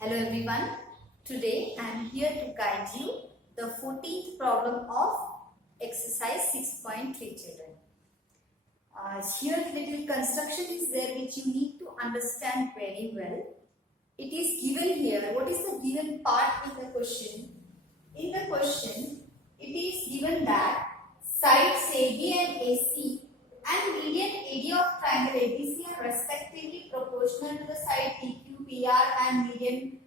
Hello everyone. Today I am here to guide you the 14th problem of exercise 6.3 children. Here little construction is there which you need to understand very well. It is given here. What is the given part in the question? In the question, it is given that sides AB and AC and median AD of triangle ABC are respectively proportional to the side PQ, PR and median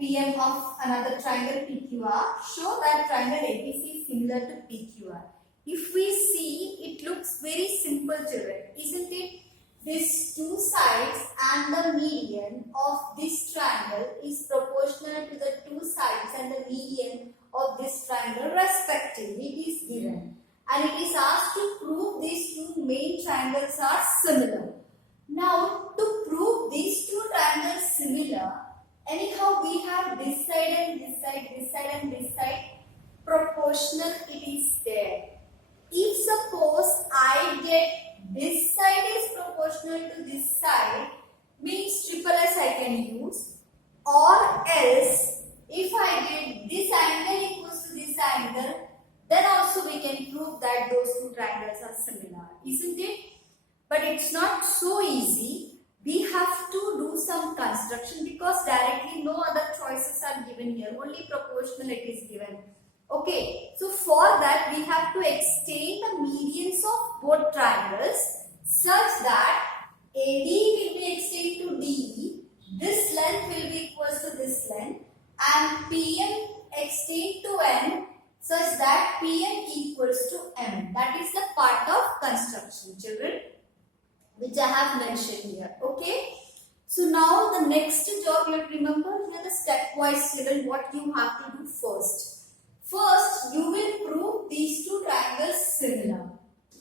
PM of another triangle PQR. Show that triangle ABC is similar to PQR. If we see, it looks very simple, children, isn't it? These two sides and the median of this triangle is proportional to the two sides and the median of this triangle respectively. It is given. And it is asked to prove these two main triangles are similar. Now, to prove these two triangles similar, anyhow we have this side and this side, this side and this side, proportional it is there. If suppose I get this side is proportional to this side, means triple S I can use, or else if I get this angle equals to this angle, then also we can prove that those two triangles are similar, isn't it? But it's not so easy. We have to do some construction because directly no other choices are given here, only proportional it is given. Okay, so for that we have to extend the medians of both triangles such that AD will be extended to DE, this length will be equals to this length, and PM extend to N such that PM equals to M. That is the part of construction, children, which I have mentioned here. Okay. So now the next job, you have to remember here the stepwise, children, what you have to do first. First, you will prove these two triangles similar.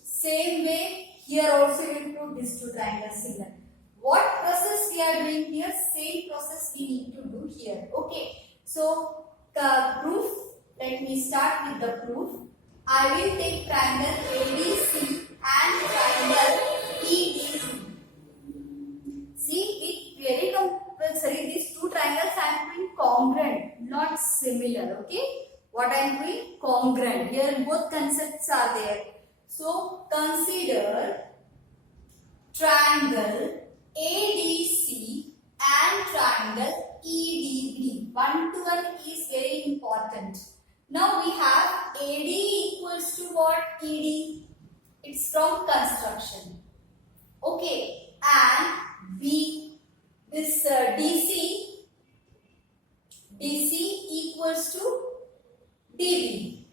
Same way, here also you will prove these two triangles similar. What process we are doing here? Same process we need to do here. Okay. So, proof. Let me start with the proof. I will take triangle ABC and triangle EDC. See, with very compulsory, these two triangles I am doing congruent, not similar. Okay. What I am doing? Congruent. Here both concepts are there. So, consider triangle ADC and triangle EDB. One to one is very important. Now we have AD equals to what? ED. It's from construction. Okay. And B, this DC equals to DB.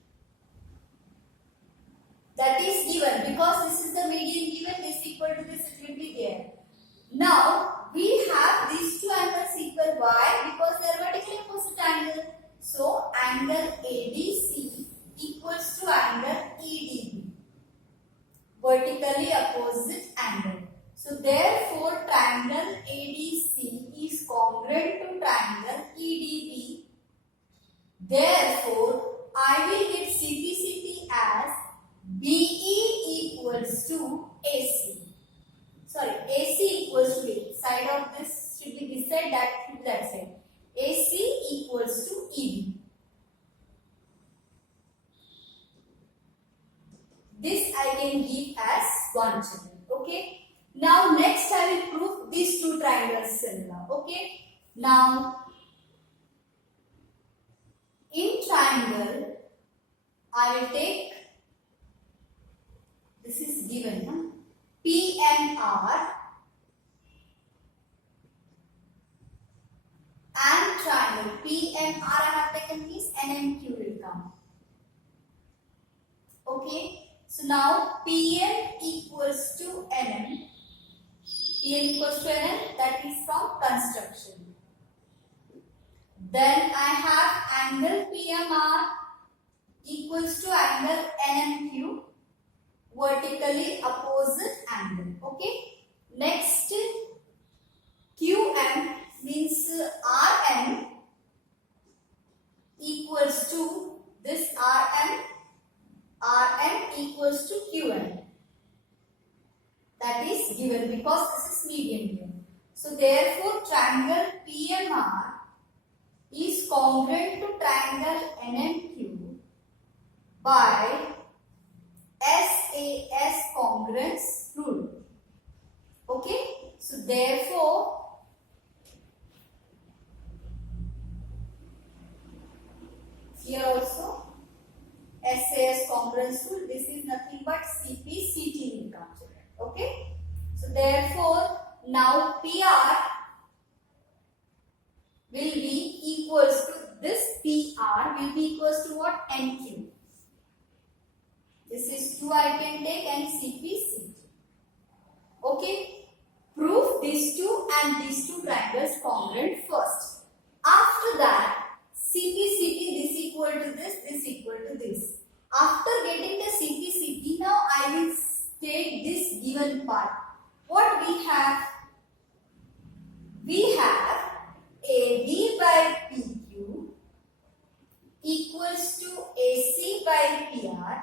That is given because this is the median given, this equal to this, it will be there. Now we have these two angles equal. Why? Because they are vertically opposite angle. So angle ABC equals to angle EDB. Vertically opposite angle. So therefore triangle ADC is congruent to triangle EDB. Therefore I will get CPCT as BE equals to AC. Sorry, AC equals to B. Side of this should be this side, that should be that side. AC equals to EB. This I can give as one, children. Okay. Now next I will prove these two triangles similar. Okay. Now in triangle I will take, this is given, PMR and triangle PMR I have taken means NMQ will come. Okay. So now PM equals to NM. PM equals to NM, that is from construction. Then I have angle PMR equals to angle NMQ, vertically opposite angle. Okay. Next, QM means RM equals to this RM equals to QM. That is given because this is median given. So therefore triangle PMR congruent to triangle NMQ by SAS congruence rule. Okay, so therefore here also SAS congruence rule, this is nothing but CP/CT will come. Okay, so therefore now PR will be equals to this PR will be equals to what? NQ. This is 2 I can take and CP/CT. Okay, prove these two and these two triangles congruent first. After that, CP/CT, this equal to this equal to this. After getting the CP/CT, now I will take this given part. What we have? We have AD by PQ equals to AC by PR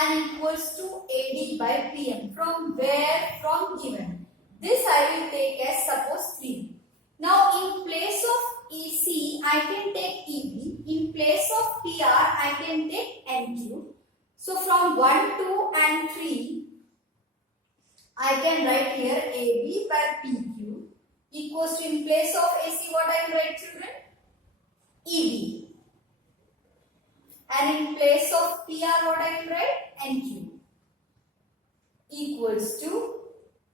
and equals to AD by PM. From where? From given. This I will take as suppose 3. Now in place of EC I can take EB. In place of PR I can take NQ. So from 1, 2 and 3 I can write here AB by PQ equals to, in place of AC what I will write, children? EB. And in place of PR what I will write? NQ equals to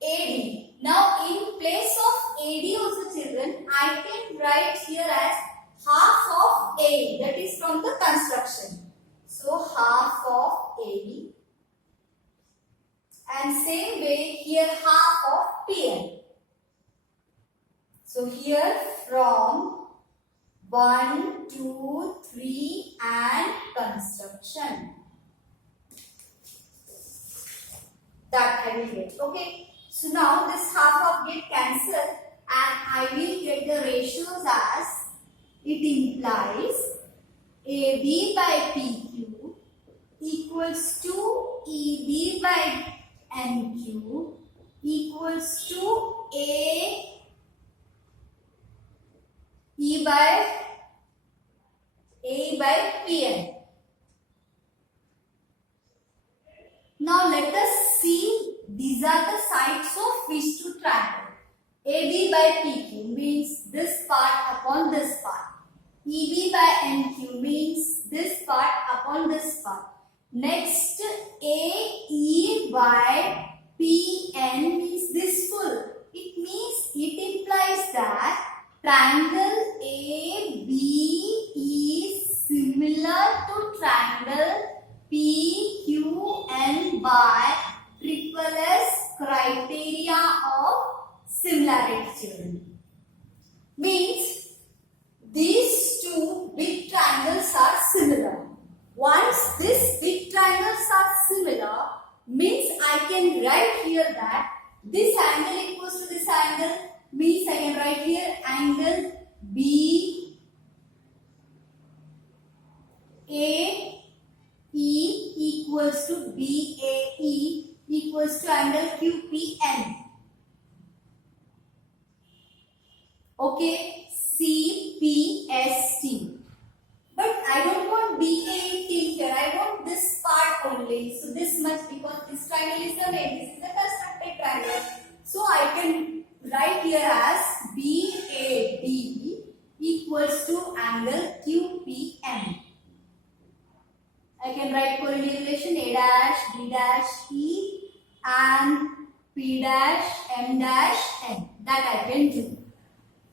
AD. Now in place of AD also, children, I can write here as half of AD, that is from the construction. So half of AD, and same way here half of PN. So here from 1, 2, 3 and construction. That I will get. Okay. So now this half of get cancelled and I will get the ratios as it implies AB by PQ equals to EB by NQ equals to A by PN. Now let us see, these are the sides of which two triangle. AB by PQ means this part upon this part. EB by NQ means this part upon this part. Next, AE by PN means this full. It means, it implies that triangle ABE is similar to triangle PQN by triple S criteria of similarity, children. Means these two big triangles are similar. Once these big triangles are similar, means I can write here that this angle equals to this angle, means I can write here angle BAE equals to BAE equals to angle QPN. Okay, CPST. But I don't want BAE till here. I want this part only. So this much, because this triangle is the main. This is the constructed triangle. So I can write here as BAD equals to angle QPN. I can write coordinate relation A dash, B dash, E and P dash, M dash, N. That I can do.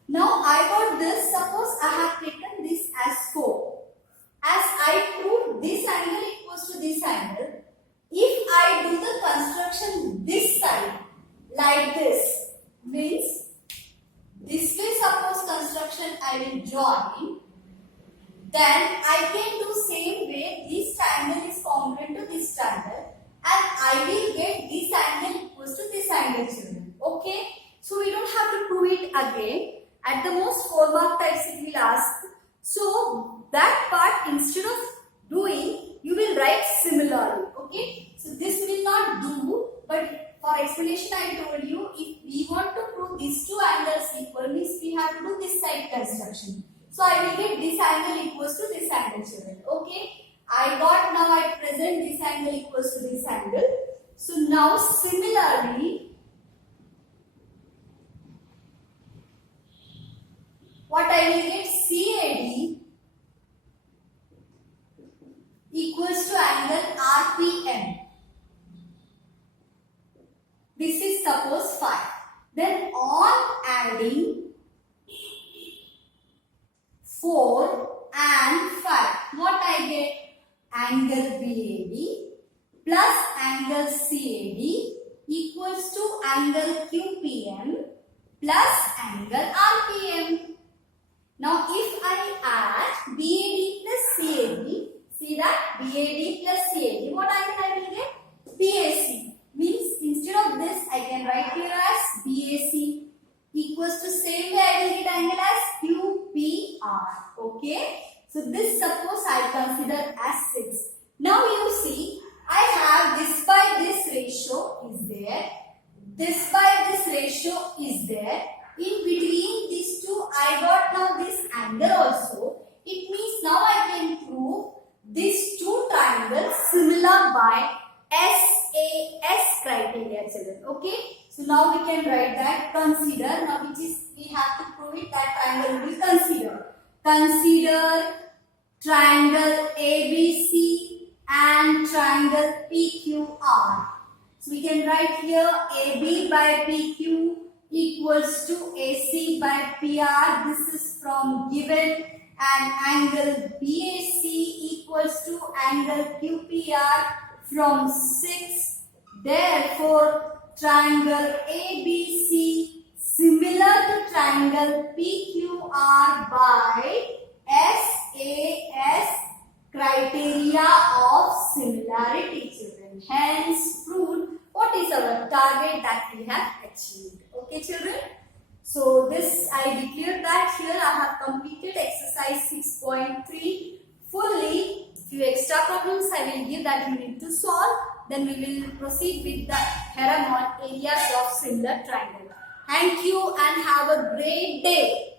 Now I got this. Suppose I have taken this as 4. As I proved this angle equals to this angle, if I do the construction this side like this, means this way suppose construction I will join, then I can do same way. This triangle is congruent to this triangle and I will get this angle equals to this angle, children. Okay, so we don't have to prove it again. At the most 4 mark types it will ask. So that part, instead of doing, you will write similarly. Okay, so this will not do, but for explanation I told you, if we want to prove these two angles equal, means we have to do this side construction. So I will get this angle equals to this angle, children. Okay. I got now at present this angle equals to this angle. So now similarly, what I will get CAD equals to angle RPM. This is suppose 5. Then on adding 4 and 5, what I get? Angle BAD plus angle CAD equals to angle QPM plus angle RPM. Now if I add BAD plus CAD, see that BAD plus CAD, what angle I will get? BAC. Means instead of this I can write here as BAC equals to same way I will get angle as QPR. Okay. So this suppose I consider as 6. Now you see I have this by this ratio is there. This by this ratio is there. In between these two I got now this angle also. It means now I can prove these two triangles similar by SAS criteria, children. Okay. So now we can write that consider. Now which is we have to prove it that triangle will consider. Consider triangle ABC and triangle PQR. So we can write here AB by PQ equals to AC by PR. This is from given, and angle BAC equals to angle QPR from 6. Therefore, triangle ABC similar to triangle PQR by SAS criteria of similarity, children. Hence proved what is our target that we have achieved. Okay, children. So this I declared that here I have completed exercise 6.3 fully. Few extra problems I will give that you need to solve. Then we will proceed with the theorem on areas of similar triangle. Thank you and have a great day.